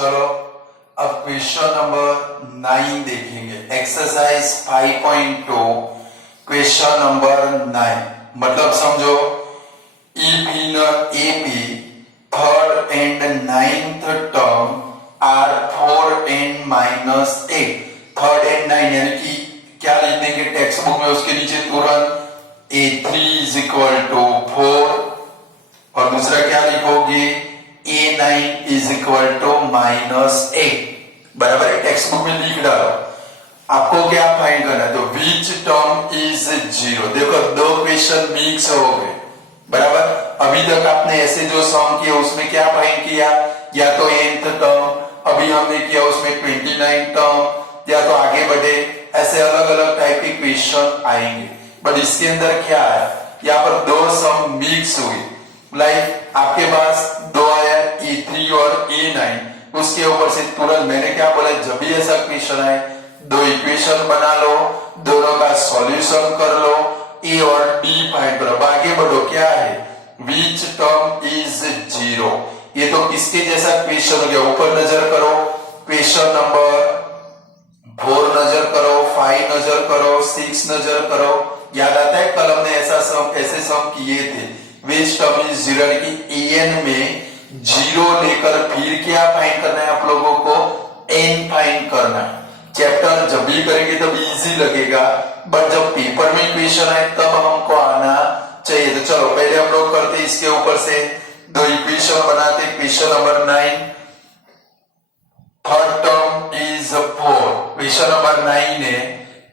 चलो अब question number 9 देखेंगे। Exercise 5.2 question number 9। मतलब समझो EP third and ninth term are 4 and -8। Third and 9 यानी कि क्या लिख देंगे टेक्स्ट बुक में, उसके नीचे तुरंत A3 = 4 और दूसरा क्या लिखोगे A9 = -8। बराबर है, टेक्स्ट बुक में लिख डालो। आपको क्या फाइंड करना है, तो विच टर्म इज 0। देखो दो क्वेश्चन मिक्स हो गए, बराबर। अभी तक आपने ऐसे जो सम किया उसमें क्या फाइंड किया, या तो nth टर्म, अभी हमने किया उसमें 29 टर्म, या तो आगे बढ़े, ऐसे अलग अलग टाइप के क्वेश्चन आएंगे। बट इसके अंदर क्या है, यहाँ पर दो सम मिक्स हुई। लाइक आपके पास दो आया A3 और A9, उसके ऊपर से तुरंत मैंने क्या बोला, जब भी ऐसा क्वेश्चन आए दो इक्वेशन बना लो, दोनों का सॉल्यूशन कर लो, A और D फाइंड करो, आगे बढ़ो। क्या है, विच टर्म इज 0। ये तो किसके जैसा क्वेश्चन हो गया, ऊपर नजर करो, क्वेश्चन नंबर 4 नजर करो, 5 नजर करो, 6 नजर करो। याद आता है कल हमने ऐसे सम किए थे। विच टर्म इज 0 यानी कि an में 0 लेकर फिर क्या फाइंड करना है आप लोगों को, n फाइंड करना है। चैप्टर जब भी करेंगे तब इजी लगेगा, बट जब पेपर में क्वेश्चन आए तब हमको आना चाहिए। तो चलो पहले हम लोग करते इसके ऊपर से दो इक्वेशन बनाते। Question number 9, third term is 4। Question number 9 है,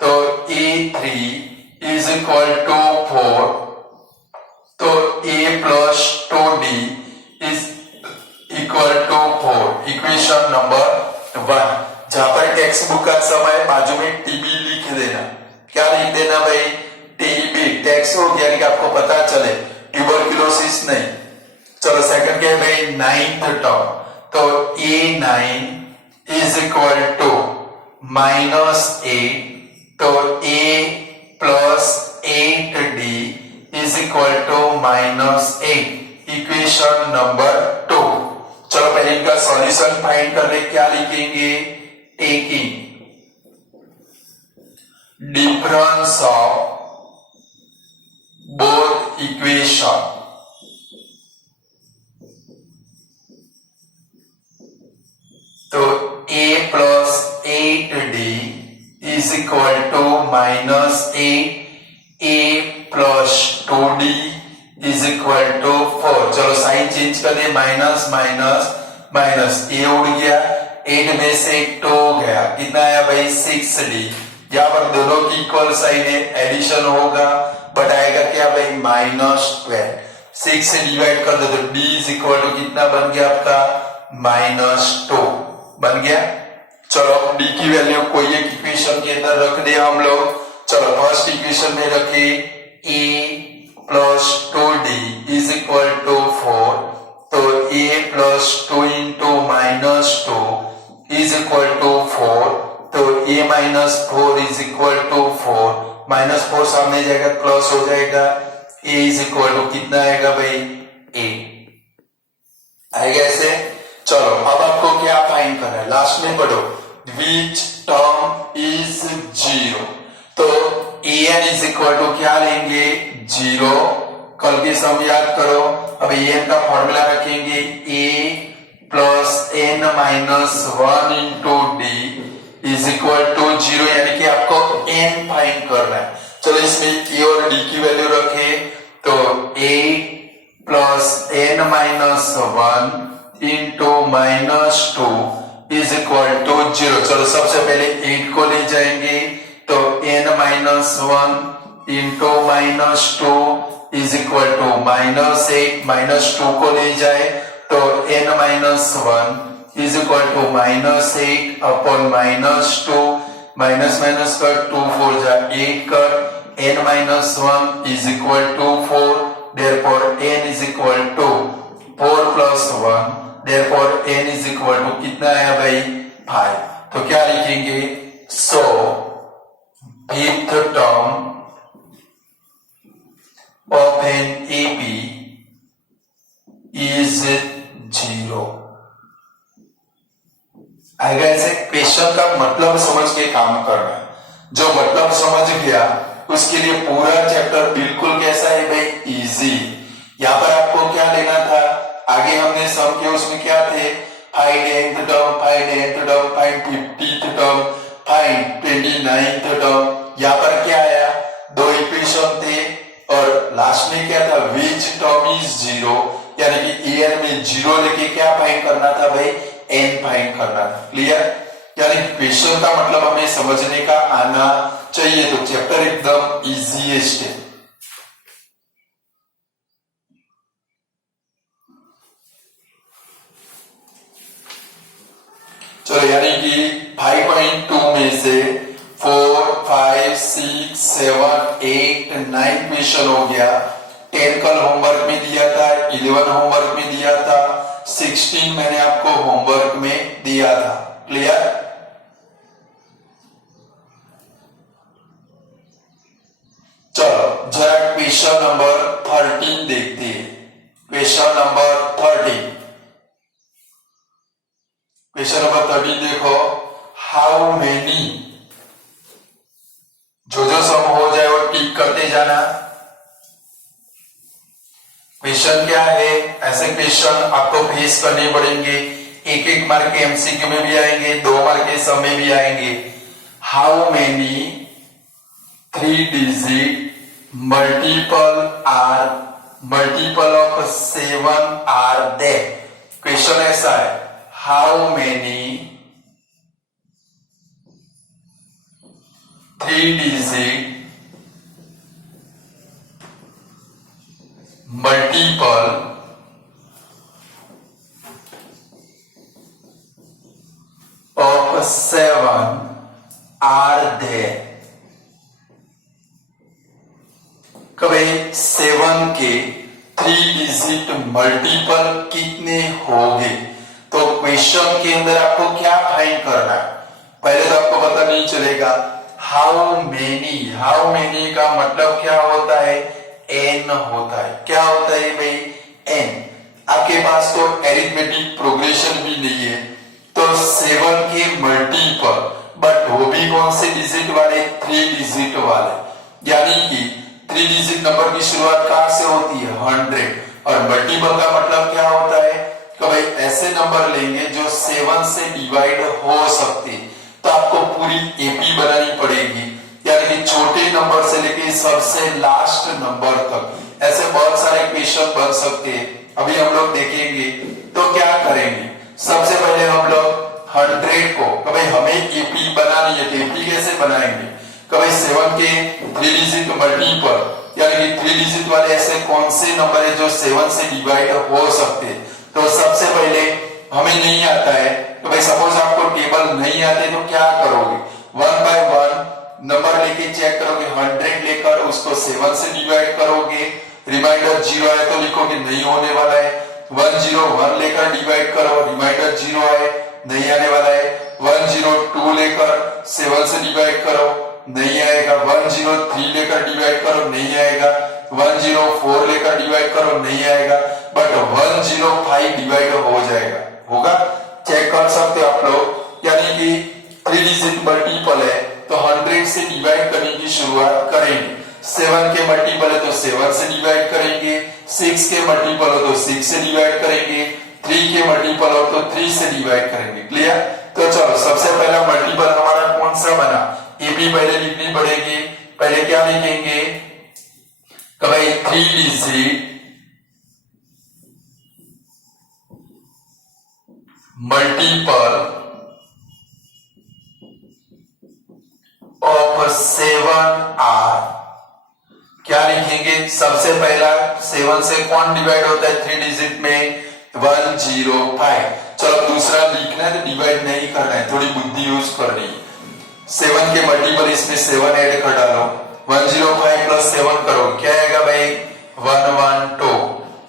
तो A3 = 4, तो A + 2D = 4। Equation number 1। जहां पर टेक्स्ट बुक का समय बाजू में TB लिख देना। क्या लिख देना भाई, TB, टेक्स्ट बुक, यानी कि आपको पता चले, ट्यूबरक्लोसिस नहीं। चलो सेकंड क्या है भाई, 9th टर्म, तो A9 = -8, तो A + 8D = -8। Equation number 2। चलो पहले इनका सॉल्यूशन फाइंड कर ले। क्या लिखेंगे, taking difference of both equation, तो A + 8D = -8, A + 2D = 4। चलो साइन चेंज कर दे, माइनस माइनस माइनस, ए उड़ गया, 8 में से 2 गया, कितना आया भाई 6D। यहाँ पर दोनों की इक्वल साइन है, एडिशन होगा, बट आएगा क्या भाई -12। 6 से डिवाइड कर दो तो D = कितना बन गया आपका, -2 बन गया। चलो D की वैल्यू कोई एक इक्वेशन के अंदर रख दे हम लोग। चलो फर्स्ट इक्वेशन में रखे A + 2D = 4, तो A + 2 × -2 = 4, तो A - 4 = 4, -4 सामने जाएगा प्लस हो जाएगा, A = कितना आएगा भाई 8 आएगा ऐसे। चलो अब आपको क्या फाइंड करना है, लास्ट में पढ़ो, विच टर्म इज 0। तो an = क्या लेंगे 0। कल के सम याद करो। अब an का फॉर्मूला रखेंगे A + n - 1 × D = 0, यानी कि आपको n फाइंड करना है। चलो इसमें A और D की वैल्यू रखे, तो A + n - 1 × -2 = 0। चलो सबसे पहले 8 को ले जाएंगे, तो n - 1 × -2 = -8, -2 को ले जाए तो n - 1 = -8/-2, माइनस माइनस कर 2 4 जा 8 कर, n - 1 = 4, therefore n = 4 + 1, therefore n = कितना आया भाई 5। तो क्या लिखेंगे, so fifth term of an AP is 0। आएगा ऐसे। क्वेश्चन का मतलब समझ के काम करना है, जो मतलब समझ गया उसके लिए पूरा चैप्टर बिल्कुल कैसा है भाई, इजी। यहाँ पर आपको क्या लेना था, आगे हमने सम किया उसमें क्या थे, find nth term, find nth term, find 50th term, find 29th term. यहाँ पर क्या आया, दो इक्वेशन थे और लास्ट में क्या था, विच टर्म इज जीरो, यानी कि ईयर में जीरो लेके क्या फाइंड करना था भाई, n फाइंड करना था। क्लियर, यानी क्वेश्चन का मतलब हमें समझने का आना चाहिए, तो चैप्टर एकदम इजीएस्ट है। चलो, यानी कि 5.2 में से 4, 5, 6, 7, 8, 9 क्वेश्चन हो गया। 10 कल होमवर्क में दिया था, 11 होमवर्क में दिया था, 16 मैंने आपको होमवर्क में दिया था। क्लियर, चलो जरा क्वेश्चन नंबर 13 देखते हैं। क्वेश्चन नंबर 13, क्वेश्चन नंबर 13 देखो, हाउ मेनी, जो सम हो जाए वो टिक करते जाना। क्वेश्चन क्या है, ऐसे क्वेश्चन आपको फेस करने पड़ेंगे, एक एक मार्क के एमसीक्यू में भी आएंगे, 2 मार्क के सम में भी आएंगे। How many 3 digit multiple of 7 are there. Question ऐसा है, how many 3 digit multiple of 7 are there. कभी 7 के 3 डिजिट मल्टीपल कितने होंगे, तो क्वेश्चन के अंदर आपको क्या फाइंड करना है, पहले तो आपको पता नहीं चलेगा। हाउ मेनी का मतलब क्या होता है, n होता है। क्या होता है भाई, n। आपके पास तो एरिथमेटिक प्रोग्रेशन भी नहीं है, तो 7 के मल्टीपल, बट वो भी कौन से डिजिट वाले, 3 डिजिट वाले, यानी कि 3 डिजिट नंबर की शुरुआत कहां से होती है, 100। और मल्टीपल का मतलब क्या होता है, कि भाई ऐसे नंबर लेंगे जो 7 से डिवाइड हो सकते, तो आपको पूरी एपी बनानी पड़ेगी, यानी कि छोटे नंबर से लेके सबसे लास्ट नंबर तक। ऐसे बहुत सारे क्वेश्चन बन सकते हैं, अभी हम लोग देखेंगे। तो क्या करेंगे, सबसे पहले हम लोग 100 को, भाई हमें एपी बनानी है, तो एपी कैसे बनाएंगे, कभी 7 के 3 डिजिट मल्टीपल, यानी कि 3 डिजिट वाले ऐसे कौन से नंबर है जो 7 से डिवाइड हो सकते। तो सबसे पहले हमें नहीं आता है, तो भाई सपोज आपको टेबल नहीं आते तो क्या करोगे, 1 बाय 1 नंबर लेके चेक करोगे, 100 लेकर उसको 7 से डिवाइड करोगे, रिमाइंडर 0 है तो लिखोगे नहीं होने वाला है। 101 लेकर डिवाइड करो, रिमाइंडर 0 है, नहीं आने वाला है। 102 लेकर 7 से डिवाइड करो, नहीं आएगा। 103 लेकर डिवाइड करो, नहीं आएगा। 104 लेकर डिवाइड करो, नहीं आएगा। बट 105 डिवाइड हो जाएगा, होगा, चेक कर सकते हो आप लोग। यानी कि 3 डिजिट मल्टीपल है तो 100 से डिवाइड करने की शुरुआत करेंगे। 7 के मल्टीपल है तो 7 से डिवाइड करेंगे, 6 के मल्टीपल हो तो 6 से डिवाइड करेंगे, 3 के मल्टीपल हो तो 3 से डिवाइड करेंगे। क्लियर, तो चलो सबसे पहला मल्टीपल हमारा कौन सा बना, एपी पहले लिखनी पड़ेगी। पहले क्या लिखेंगे, भाई 3 डिजिट मल्टीपल ऑफ 7 आर। क्या लिखेंगे, सबसे पहला 7 से कौन डिवाइड होता है 3 डिजिट में, 105। चलो दूसरा लिखना है तो डिवाइड नहीं करना है, थोड़ी बुद्धि यूज करनी है। 7 के मल्टीपल इसमें 7 ऐड कर डालो, 105 प्लस 7 करो, क्या आएगा भाई, 112,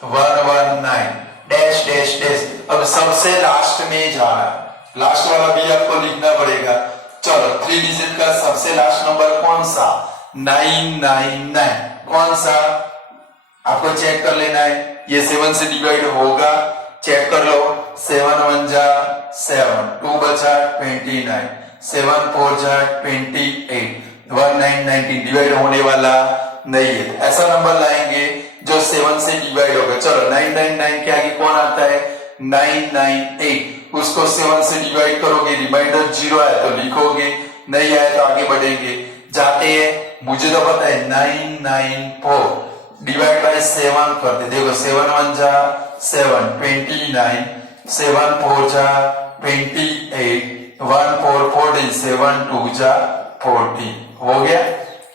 119, डैश डैश डैश। अब सबसे लास्ट में जाना, लास्ट वाला भी आपको लिखना पड़ेगा। चलो 3 डिजिट का सबसे लास्ट नंबर कौन सा, 999। कौन सा आपको चेक कर लेना है, ये 7 से डिवाइड होगा, चेक कर लो। 7 1 जा 7, 2 बचा 29, 7 4 जा 28, 1 9 19 डिवाइड होने वाला नहीं है। ऐसा नंबर लाएंगे जो 7 से डिवाइड होगा। चलो 999 के आगे कौन आता है? 998, उसको 7 से डिवाइड करोगे, रिमाइंडर 0 आया तो लिखोगे, नहीं आया तो आगे बढ़ेंगे। जाते हैं, मुझे तो पता है 994 डिवाइड बाय 7 करते, देखो 7 1 जा 7, 29, 7 4 जा 28, 1 4 14, 7 2 जा 14 हो गया।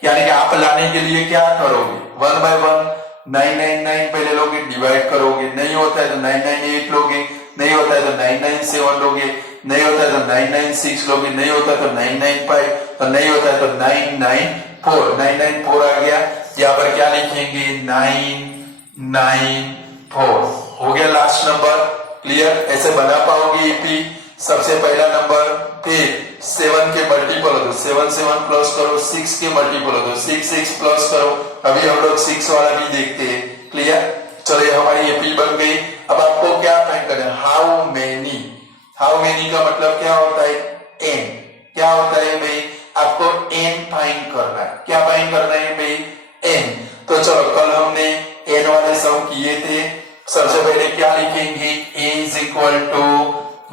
यानी कि आप लाने के लिए क्या करोगे? 1 बाय 1 999 पहले लोगे, डिवाइड करोगे, नहीं होता है तो 998 लोगे, नहीं होता है तो 997 लोगे, नहीं होता है तो 996 लोगे, नहीं होता है तो 995, तो नहीं होता है तो 994, 994 आ गया। यहाँ पर क्या लिखेंगे? 994 हो गया लास्ट नंबर। क्लियर? ऐसे बना पाओगे एपी? सबसे पहला नंबर, फिर 7 के मल्टीपल हो तो 7 7 प्लस करो, 6 के मल्टीपल हो तो 6 6 प्लस करो। अभी हम लोग 6 वाला भी देखते हैं। क्लियर? चलो ये हमारी एपी बन गई। अब आपको क्या फाइंड करना है? How many. हाउ मेनी का मतलब क्या होता है? एन। क्या होता है भाई? आपको एन फाइंड करना है। क्या फाइंड करना है भाई? एन। तो चलो कल हमने एन वाले सम किए थे। सबसे पहले क्या लिखेंगे? a is equal to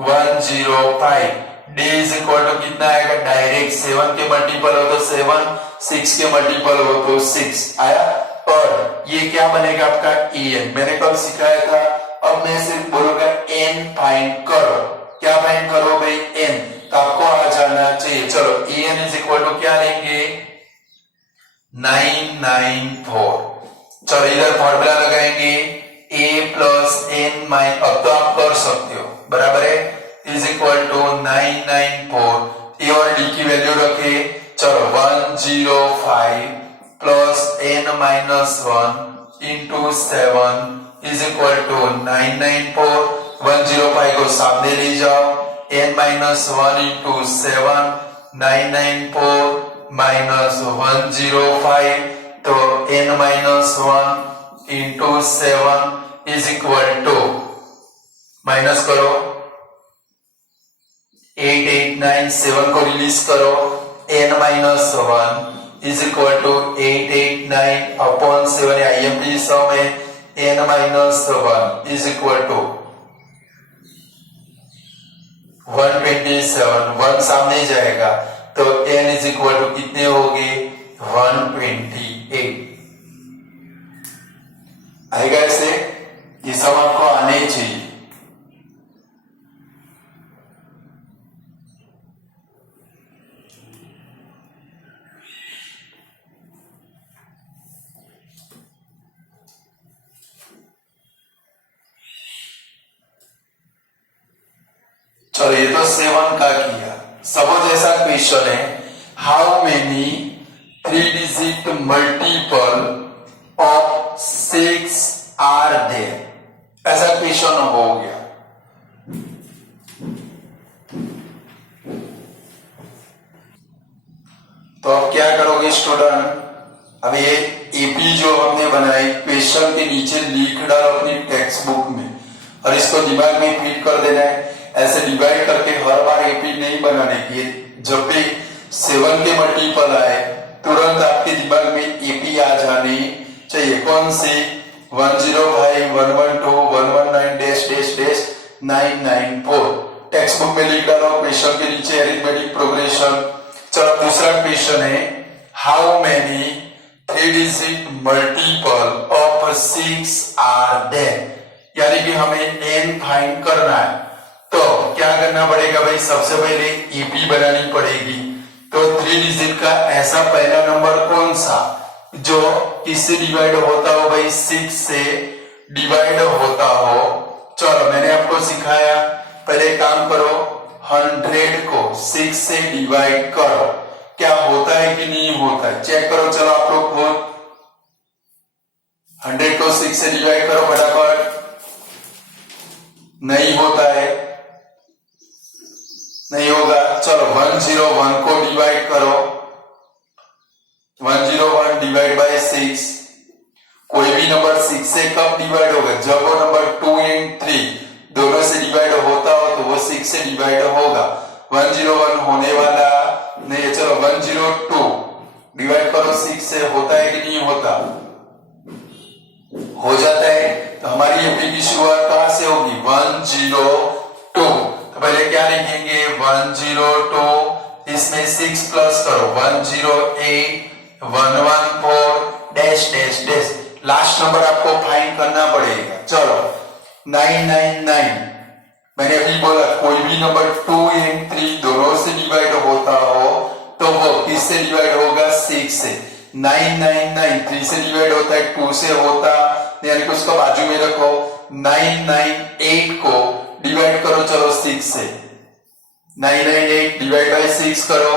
105, d is equal to कितना आएगा? डायरेक्ट 7 के मल्टीपल हो तो 7, 6 के मल्टीपल हो तो 6 आया। और ये क्या बनेगा आपका? en। मैंने कल सिखाया था। अब मैं सिर्फ बोलूंगा n फाइंड करो। क्या फाइंड करो भाई? n। तो आपको आ जाना चाहिए। चलो en इज इक्वल टू क्या लेंगे? 994। चलो इधर फॉर्मूला लगाएंगे a प्लस n माइनस, अब तो आप कर सकते हो, बराबर है, इज इक्वल टू 994। ए और डी की वैल्यू रखे। चलो 105 plus n minus 1 into 7 is equal to 994। 105 को सामने ले जाओ, n माइनस 1 इंटू 7, 994 माइनस 105, तो n minus 1 into 7 is equal to, minus करो, 889, 7 को रिलीज करो, n minus 1 is equal to 889 upon 7, IMP sum है, n minus 1 is equal to 127, 1 सामने जाएगा तो n इज इक्वल टू कितने हो गए? 128 आएगा। ऐसे ये सब आपको आने ही चाहिए। चलो ये तो 7 का किया। सपोज ऐसा क्वेश्चन है, how many 3 digit multiple of 6 are there. ऐसा क्वेश्चन हो गया। तो अब क्या करोगे स्टूडेंट? अब ये एपी जो हमने बनाई क्वेश्चन के नीचे लिख डालो अपनी टेक्स्ट बुक में और इसको दिमाग में फिट कर देना है। ऐसे डिवाइड करके हर बार एपी नहीं बनाने की। जब भी 7 के मल्टीपल आए तुरंत आपके दिमाग में एपी आ जानी चाहिए। कौन सी? 105 112 119 dash dash dash 994। Text book में लिख डालो, क्वेश्चन के नीचे अरिथमेटिक प्रोग्रेशन। चलो दूसरा क्वेश्चन है, how many 3 digit multiple of 6 are there. यानी कि हमें n फाइंड करना है। तो क्या करना पड़ेगा भाई? सबसे पहले ईपी बनानी पड़ेगी। तो 3 डिजिट का ऐसा पहला नंबर कौन सा जो किससे डिवाइड होता हो भाई? 6 से डिवाइड होता हो। चलो मैंने आपको सिखाया, पहले काम करो, 100 को 6 से डिवाइड करो। क्या होता है कि नहीं होता है? चेक करो। चलो आप लोग खुद 100 को 6 से डिवाइड करो फटाफट। नहीं होता है, नहीं होगा। चलो 101 को डिवाइड करो, 101 डिवाइड बाय 6। कोई भी नंबर 6 से कब डिवाइड होगा? जब वो नंबर 2 and 3 दोनों से डिवाइड होता हो तो वो 6 से डिवाइड होगा। 101 होने वाला नहीं, चलो 102 डिवाइड करो 6 से, होता है कि नहीं होता? हो जाता है। तो हमारी एपी की शुरुआत कहां से होगी? 102। तो पहले क्या लिखेंगे? 102, इसमें 6 प्लस करो 108 114 dash dash dash, last number आपको फाइंड करना पड़ेगा। चलो 999, मैंने अभी बोला कोई भी नंबर 2 एंड 3 दोनों से डिवाइड होता हो तो वो किससे डिवाइड होगा? 6 से। 999 3 से डिवाइड होता है, 2 से होता, यानी कि उसको बाजू में रखो। 998 को डिवाइड करो चलो 6 से, 998 डिवाइड बाय 6 करो,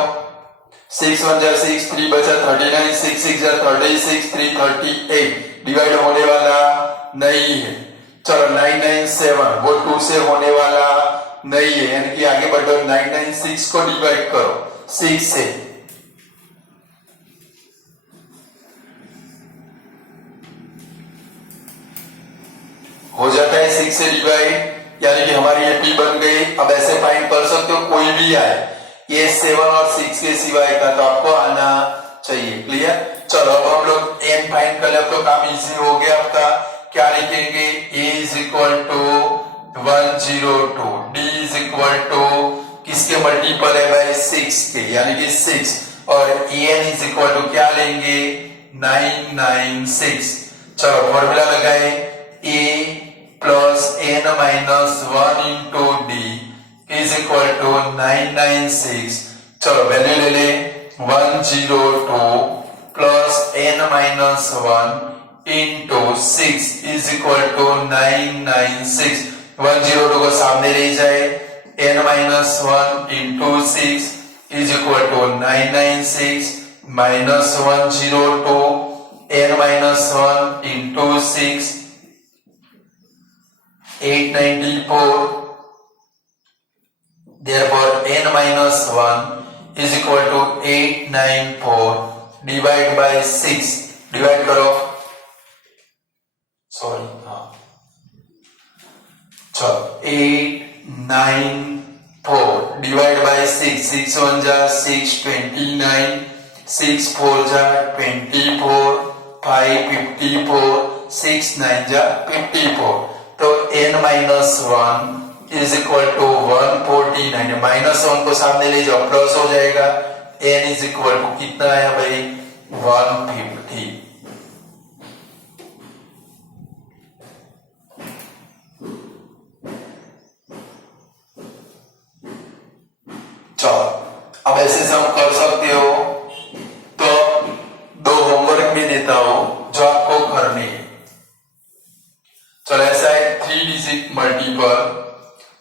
6 1 जा 6, 3 बचा 39, 6 6 जा 36, 3 38, डिवाइड होने वाला नहीं है। चलो 997 वो 2 से होने वाला नहीं है, यानी कि आगे बढ़ो। 996 को डिवाइड करो 6 से, हो जाता है 6 से डिवाइड, यानी कि हमारी एपी बन गई। अब ऐसे फाइंड कर सकते हो कोई भी आए, ये 7 और 6 के सिवाय का तो आपको आना चाहिए। क्लियर? चलो अब हम लोग एन फाइंड कर ले तो काम इजी हो गया आपका। क्या लिखेंगे? a is equal to 102, d is equal to किसके मल्टीपल है भाई? 6 के, यानी कि 6, और an इज इक्वल टू क्या लेंगे? 996। चलो फॉर्मूला लगाए, a plus n minus 1 into d is equal to 996। चलो वैल्यू ले ले, 102 plus n minus 1 into 6 is equal to 996। 102 को सामने ले जाए, n minus 1 into 6 is equal to 996 minus 102, n minus 1 into 6 894, therefore n minus 1 is equal to 894 divide by 6, divide करो, sorry, चलो 894 divide by 6, 6 1 जा 6 29, 6 4 जा 24, 5 54, 6 9 जा 54, तो n minus 1 is equal to 149, minus 1 को सामने ले जाओ प्लस हो जाएगा, n इज इक्वल टू कितना है भाई? 150। चलो अब ऐसे से हम कर सकते हो। तो दो होमवर्क भी देता हूं जो आपको करनी है। चलो ऐसा है 3 डिजिट मल्टीपल,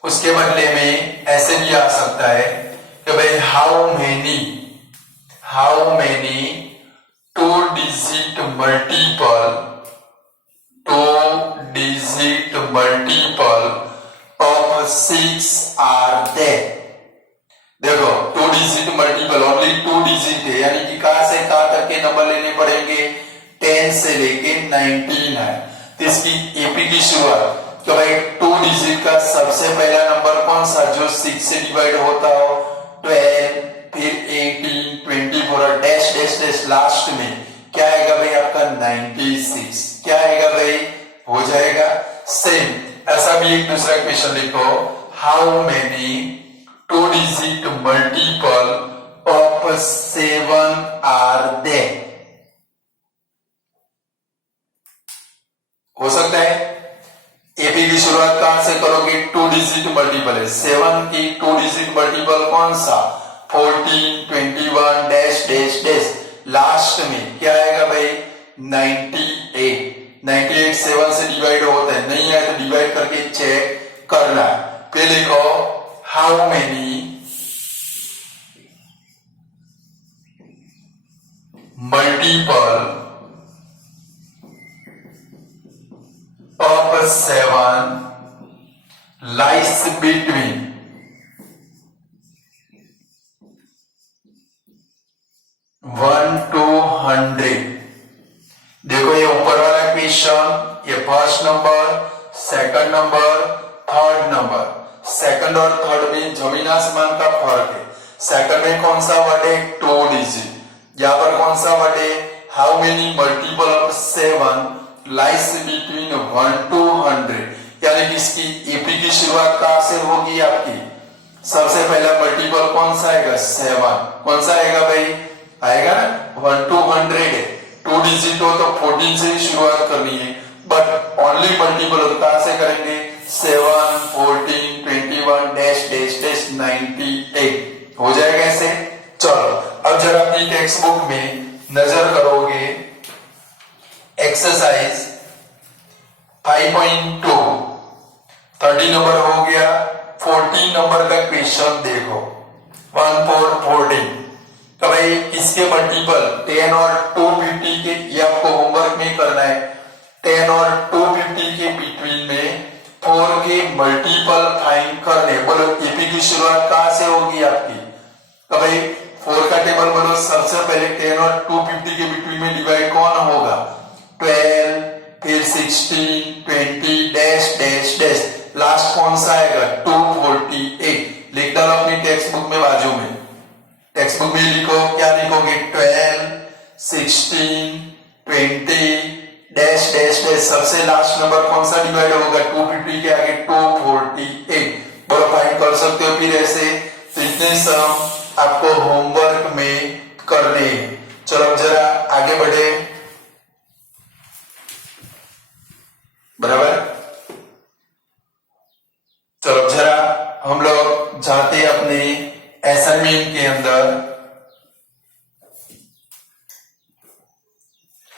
उसके बदले में ऐसे भी आ सकता है कि भाई how many 2 digit multiple of 6 are there. देखो 2 डिजिट मल्टीपल, ओनली 2 डिजिट है, यानी कि कहां से कहां तक के नंबर लेने पड़ेंगे? 10 से लेके 19 है। तो इसकी एपी की शुरुआत तो भाई 2 डिजिट का सबसे पहला नंबर कौन सा जो 6 से डिवाइड होता हो? 12, फिर 18, 24 और डैश डैश डैश, लास्ट में क्या आएगा भाई आपका? 96। क्या आएगा भाई? हो जाएगा सेम। ऐसा भी एक दूसरा क्वेश्चन लिखो, how many 2 digit multiple of 7 are there. हो सकता है एपी की शुरुआत कहां से करोगे? 2 डिजिट मल्टीपल है, 7 की 2 डिजिट मल्टीपल कौन सा? 14, 21 डैश डैश डैश, लास्ट में क्या आएगा भाई? 98। 98 7 से डिवाइड होता है, नहीं है तो डिवाइड करके चेक करना। फिर लिखो how many multiple of 7 lies between 1 to 100। देखो ये ऊपर वाला क्वेश्चन, ये first number, second number, third number, second और थर्ड में जमीन आसमान का फर्क है। सेकंड में कौन सा वर्ड है, 2 डिजिट। यहाँ पर कौन सा वर्ड है, how many multiple of 7 lies between 1 to 100, यानी कि इसकी एपी की शुरुआत कहां से होगी आपकी, सबसे पहला मल्टीपल कौन सा आएगा, 7। कौन सा आएगा भाई, आएगा ना 1 to 100 है, 2 डिजिट हो तो 14 से ही शुरुआत करनी है, बट ओनली मल्टीपल हो तो कहां से करेंगे, 7 14 21 डैश डैश डैश 98 हो जाएगा ऐसे। चलो अब जरा अपनी टेक्स्ट बुक में नजर करोगे, एक्सरसाइज 5.2 30 नंबर हो गया। 14 नंबर का क्वेश्चन देखो, 1 4 14, तो भाई इसके मल्टीपल 10 और 250 के, ये आपको होमवर्क में करना है। 10 और 250 के बिटवीन में 4 के मल्टीपल फाइंड करने। बोलो एपी की शुरुआत कहां से होगी आपकी, तो भाई 4 का टेबल बोलो, सबसे पहले 10 और 250 के बिटवीन में डिवाइड कौन होगा, 12, फिर 16 20 डैश डैश डैश, लास्ट कौन सा आएगा 248। लिख डालो अपनी टेक्स्ट बुक में, बाजू में टेक्स्ट बुक में लिखो, क्या लिखोगे, 12 16 20 डैश डैश डैश, सबसे लास्ट नंबर कौन सा डिवाइड होगा, 250 के आगे 248। बोलो फाइंड कर सकते हो फिर ऐसे। तो इतने सम आपको होमवर्क में करने। चलो जरा आगे बढ़े, बराबर। चलो जरा हम लोग जाते अपने असाइनमेंट के अंदर।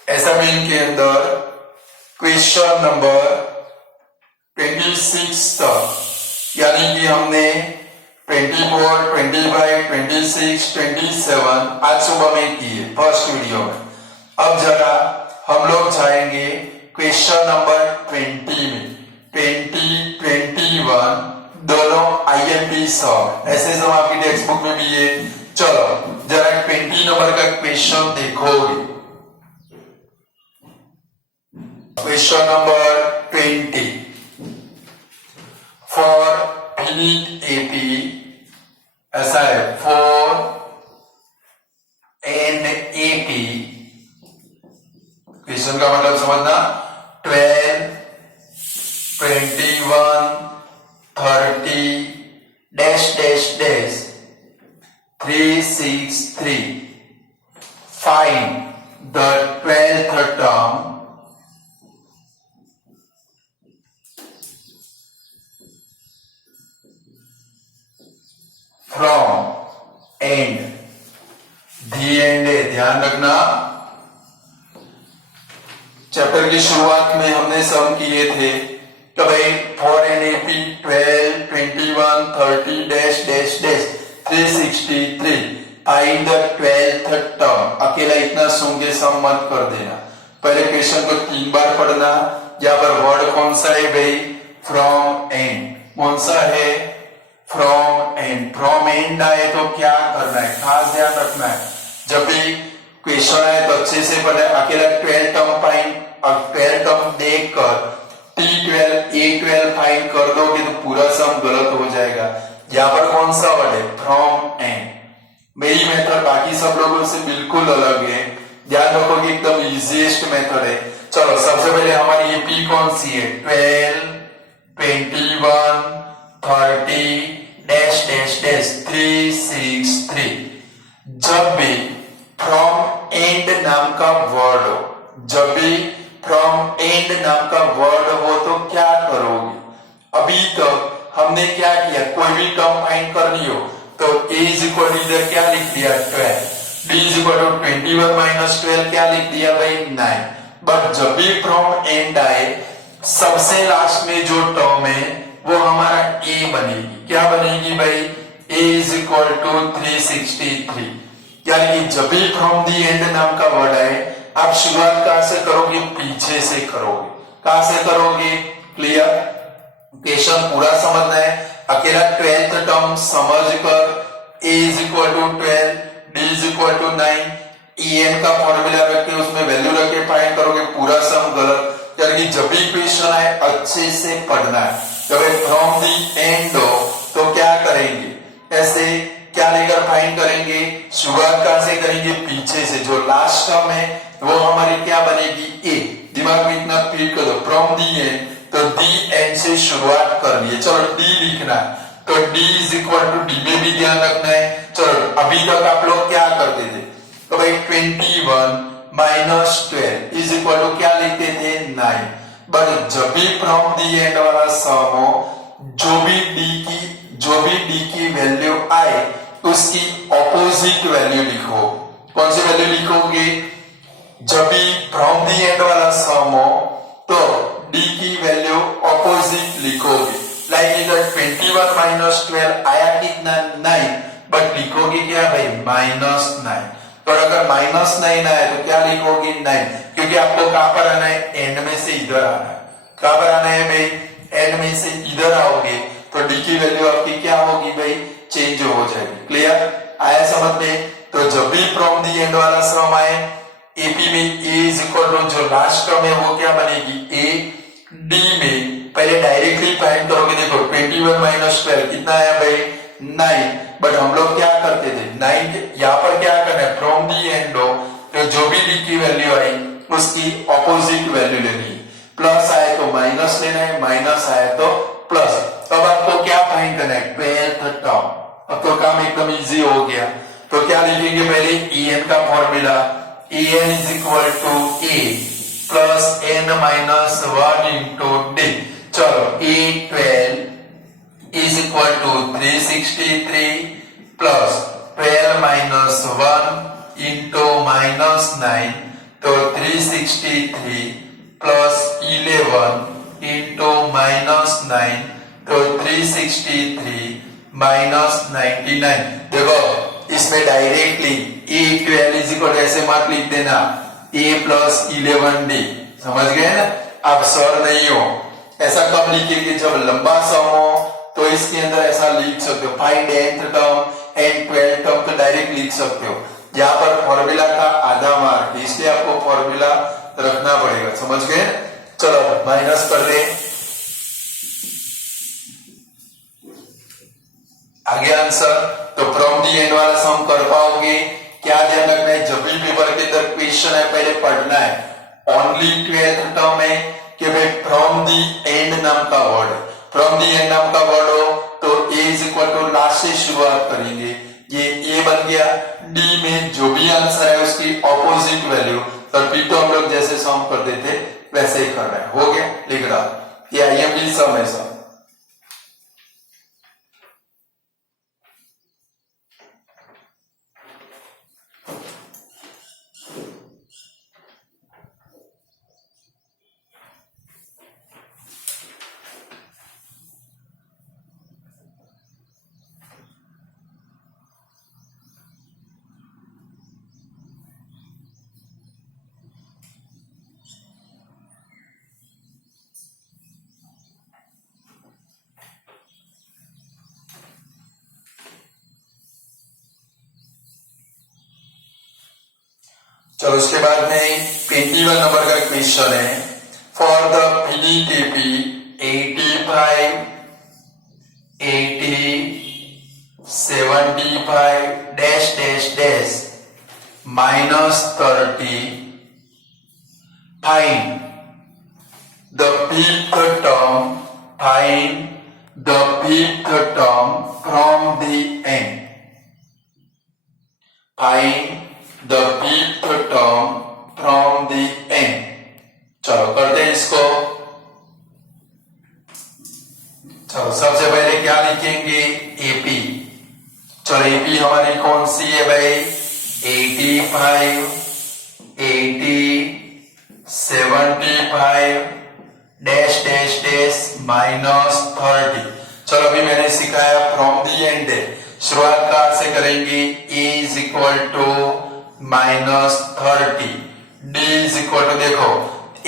असाइनमेंट के अंदर क्वेश्चन नंबर 26 तक, यानी कि हमने 24 25 26 27 आज सुबह में किए फर्स्ट वीडियो में। अब जरा हम लोग जाएंगे क्वेश्चन नंबर 20 में, 20 21 दोनों आईएमपी सम, ऐसे सम आपकी टेक्स्ट बुक में भी है। चलो जरा 20 नंबर का क्वेश्चन देखोगे, question number 20 for finite AP, ऐसा है, फॉर एन एपी, क्वेश्चन का मतलब समझना, 12 21 30 dash dash dash 363, find the 12th term from and, the and है, ध्यान रखना। चैप्टर की शुरुआत में हमने सम किए थे कि भाई for an AP 12 21 30 dash dash dash 363 find the 12th term। अकेला इतना सुन के सम मत कर देना, पहले क्वेश्चन को 3 बार पढ़ना। यहाँ पर वर्ड कौन सा है भाई, फ्रॉम एंड, कौन सा है, फ्रॉम एंड। फ्रॉम एंड आए तो क्या करना है, खास ध्यान रखना है, जब भी क्वेश्चन आए तो अच्छे से पढ़े। अकेला 12 टर्म फाइंड, और 12 टर्म देखकर T12 A12 फाइंड कर दोगे तो पूरा सम गलत हो जाएगा। यहाँ पर कौन सा वर्ड है, फ्रॉम एंड। मेरी मेथड बाकी सब लोगों से बिल्कुल अलग है, ध्यान रखो कि एकदम इजीएस्ट मेथड है। चलो सबसे पहले हमारी ये पी कौन सी है, 12 21 30 डैश डैश डैश 363। जब भी फ्रॉम एंड नाम का वर्ड हो, जब भी फ्रॉम एंड नाम का वर्ड हो तो क्या करोगे। अभी तक हमने क्या किया, कोई भी टर्म फाइंड करनी हो तो a इज इक्वल टू इधर क्या लिख दिया 12, b is equal to 21 minus 12 क्या लिख दिया भाई 9। बट जब भी फ्रॉम एंड आए सबसे लास्ट में जो टर्म है वो हमारा a बनेगी। क्या बनेगी भाई, a इज इक्वल टू 363। यानी कि जब भी फ्रॉम दी एंड नाम का वर्ड आए आप शुरुआत कहां से करोगे, पीछे से करोगे। कहां से करोगे, क्लियर। क्वेश्चन पूरा समझना है, अकेला 12th टर्म समझ कर a is equal to 12, d is equal to 9, en का फॉर्मूला रख के उसमें वैल्यू रख के फाइंड करोगे, पूरा सम गलत। यानी कि जब भी क्वेश्चन आए अच्छे से पढ़ना है, तो भाई फ्रॉम दी एंड ऑफ, तो क्या करेंगे, ऐसे क्या लेकर फाइंड करेंगे, शुरुआत कहां से करेंगे, पीछे से, जो लास्ट टर्म है वो हमारी क्या बनेगी, ए। दिमाग में इतना फीड कर दो, फ्रॉम दी एंड, तो दी एंड से शुरुआत करनी है। चलो डी लिखना है, तो d is equal to, d में भी ध्यान रखना है। चलो अभी तक आप लोग क्या करते थे, तो भाई 21 माइनस 12 इज इक्वल टू क्या लिखते थे, 9। बट जब भी फ्रॉम दी एंड वाला सम हो, जो भी डी की वैल्यू आए उसकी ऑपोजिट वैल्यू लिखो। कौन सी वैल्यू लिखोगे, जब भी फ्रॉम दी एंड वाला सम हो तो डी की वैल्यू ऑपोजिट लिखोगे। लाइक इधर 21 माइनस 12 आया कितना, 9, बट लिखोगे क्या भाई, -9। और अगर -9 आए तो क्या लिखोगे, 9, क्योंकि आपको कहां पर आना है, एंड में से इधर आना है। कहां पर आना है भाई, एंड में से इधर आओगे तो डी की वैल्यू आपकी क्या होगी भाई, चेंज हो जाएगी। क्लियर आया समझ में। तो जब भी फ्रॉम दी एंड वाला सम आए, एपी में ए इज इक्वल टू जो लास्ट टर्म है वो क्या बनेगी, ए। डी में पहले डायरेक्टली फाइंड करोगे, देखो 21 माइनस 12 कितना आया भाई, 9। बट हम लोग क्या करते थे, 9 यहाँ पर क्या करना है, फ्रॉम दी एंड हो, तो जो भी डी की वैल्यू आई उसकी ऑपोजिट वैल्यू लेनी है। प्लस आए तो माइनस लेना है, माइनस आए तो प्लस। अब आपको क्या फाइंड करना है, 12th टर्म। अब तो काम एकदम इजी हो गया। तो क्या लिखेंगे, पहले en का formula, en is equal to a plus n minus 1 into d. चलो A12 is equal to 363 plus 12 minus 1 into -9, तो 363 प्लस 11 इंटू -9, तो 363 माइनस 99। देखो इसमें डायरेक्टली A12 इज इक्वल ऐसे मत लिख देना, A प्लस 11D, समझ गए ना। आप सर नहीं हो, ऐसा कब लिखेंगे, जब लंबा सम हो तो इसके अंदर ऐसा लिख सकते हो, find nth term and 12th term, तो डायरेक्ट लिख सकते हो। यहाँ पर फॉर्मूला का आधा मार्क, इसलिए आपको फॉर्मूला रखना पड़ेगा, समझ गए। चलो माइनस कर रहे, आगे आंसर। तो फ्रॉम दी एंड वाला सम कर पाओगे, क्या ध्यान रखना है, जब भी पेपर के अंदर क्वेश्चन है पहले पढ़ना है ओनली 12th टर्म है कि भाई फ्रॉम दी एंड नाम का वर्ड, फ्रॉम दी एंड नाम का वर्ड हो तो ए इज इक्वल टू लास्ट से शुरुआत करेंगे, ये ए बन गया। डी में जो भी आंसर है उसकी ऑपोजिट वैल्यू, और फिर तो हम लोग जैसे सम करते थे वैसे ही कर रहे हैं, हो गया, लिख रहा। ये आईएमपी सम है सम। चलो उसके बाद में 21 नंबर का क्वेश्चन है, for the finite AP 85 80 75 dash dash dash -30 find the fifth term, find the fifth term from the end, find the fifth term from the end। चलो करते हैं इसको। चलो सबसे पहले क्या लिखेंगे, एपी। चलो एपी हमारी कौन सी है भाई, 85 80 75 डैश डैश डैश -30। चलो अभी मैंने सिखाया फ्रॉम दी एंड है, शुरुआत कहां से करेंगे, a is equal to -30, d is equal to देखो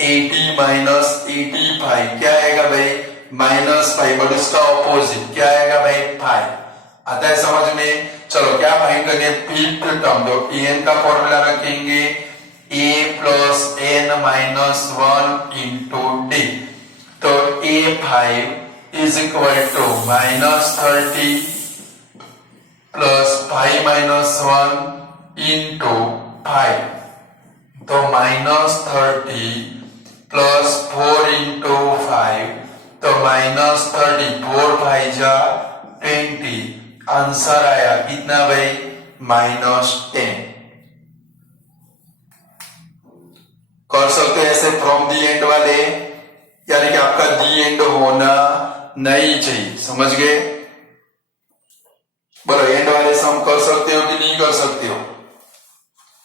80 माइनस 85 क्या आएगा भाई, -5, बट उसका ऑपोजिट क्या आएगा भाई, 5। आता है समझ में। चलो क्या फाइंड करेंगे, फिफ्थ टर्म, तो एन का फॉर्मूला रखेंगे a plus n minus 1 into d. तो A5 is equal to -30 plus 5 minus 1 into 5, तो -30 प्लस 4 इंटू 5, तो -30, 4 5 जा 20, आंसर आया कितना भाई? -10। कर सकते हैं ऐसे फ्रॉम दी एंड वाले, यानी कि आपका दी एंड होना नहीं चाहिए, समझ गए? बोलो एंड वाले सम कर सकते हो कि नहीं कर सकते हो?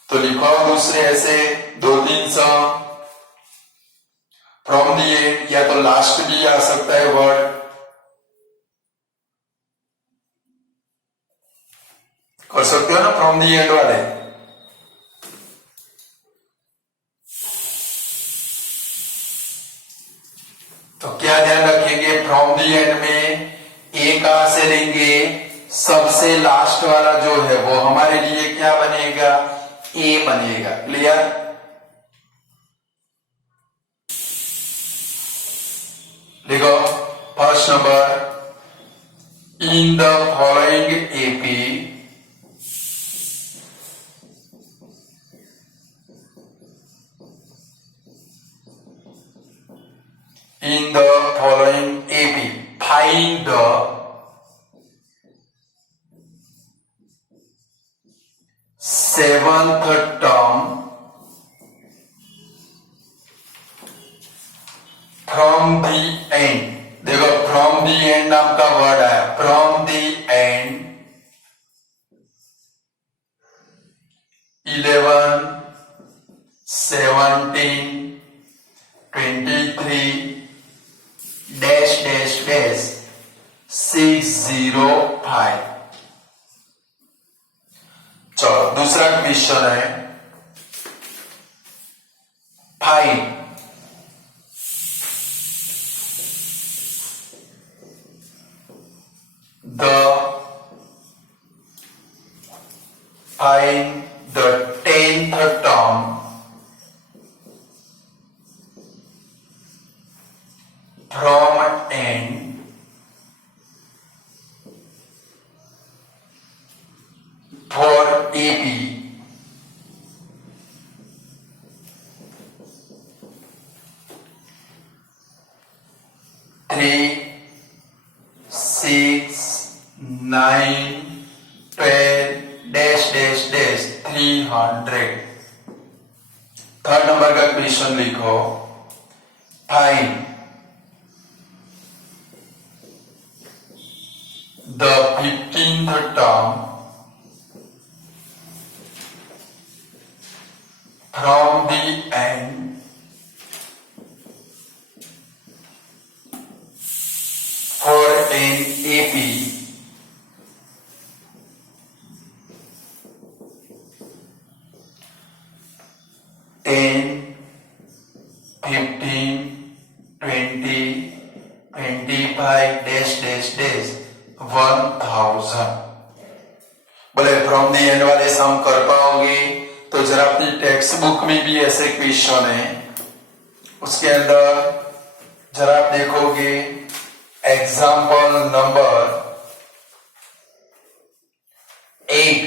तो लिखो दूसरे ऐसे 2-3 सम फ्रॉम दी एंड, या तो लास्ट भी आ सकता है वर्ड। कर सकते हो ना फ्रॉम दी एंड वाले? तो क्या ध्यान रखेंगे, फ्रॉम दी एंड में ए कहां से लेंगे? सबसे लास्ट वाला जो है वो हमारे लिए क्या बनेगा? ए बनेगा। क्लियर? लिखो first number, in the following AP in the following AP, find the seventh term from the end। देखो from the end नाम का वर्ड आया, from the end 11, 17, 23 dash dash dash 605। चलो दूसरा क्वेश्चन है, find the 10th term from end for AP three, 6, 9, 12 dash dash dash 300। Third number का question लिखो, find the 15th term from the end for an AP 10, 15, 20, 25 dash dash dash 1000। बोले from the and वाले सम कर पाओगे? तो जरा अपनी text book में भी ऐसे क्वेश्चन है, उसके अंदर जरा आप देखोगे एग्जाम्पल नंबर 8,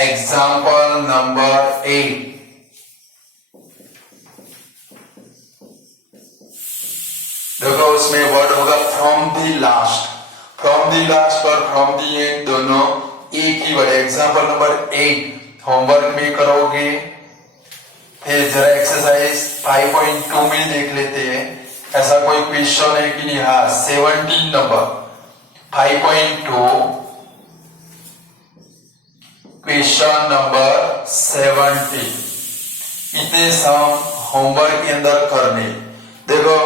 एग्जाम्पल नंबर 8 देखो, उसमें वर्ड होगा from the last. From the last और फ्रॉम दी एंड दोनों एक ही वर्ड। एग्जाम्पल नंबर 8 होमवर्क में करोगे। फिर जरा एक्सरसाइज 5.2 में देख लेते हैं, ऐसा कोई क्वेश्चन है कि नहीं? हाँ, 17 नंबर 5.2 क्वेश्चन नंबर 70। इतने सम होमवर्क के अंदर करने। देखो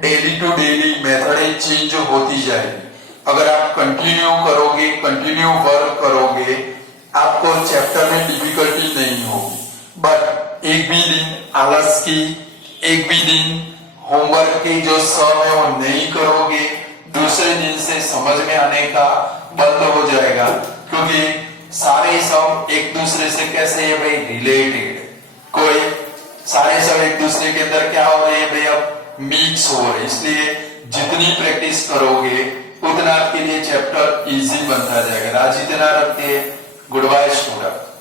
daily to daily method change होती जाएगी। अगर आप कंटिन्यू करोगे, कंटिन्यू वर्क करोगे, आपको चैप्टर में डिफिकल्टी नहीं होगी। बट एक भी दिन आलस की, एक भी दिन होमवर्क के जो सम है वो नहीं करोगे, दूसरे दिन से समझ में आने का बंद हो जाएगा। क्योंकि सारे सम एक दूसरे से कैसे है भाई? रिलेटेड। कोई सारे सब एक दूसरे के अंदर क्या हो रहे हैं भाई? अब मिक्स हो रहे, इसलिए जितनी प्रैक्टिस करोगे उतना आपके लिए चैप्टर इजी बनता जाएगा। आज इतना रखते, गुड बाय स्टूडेंट।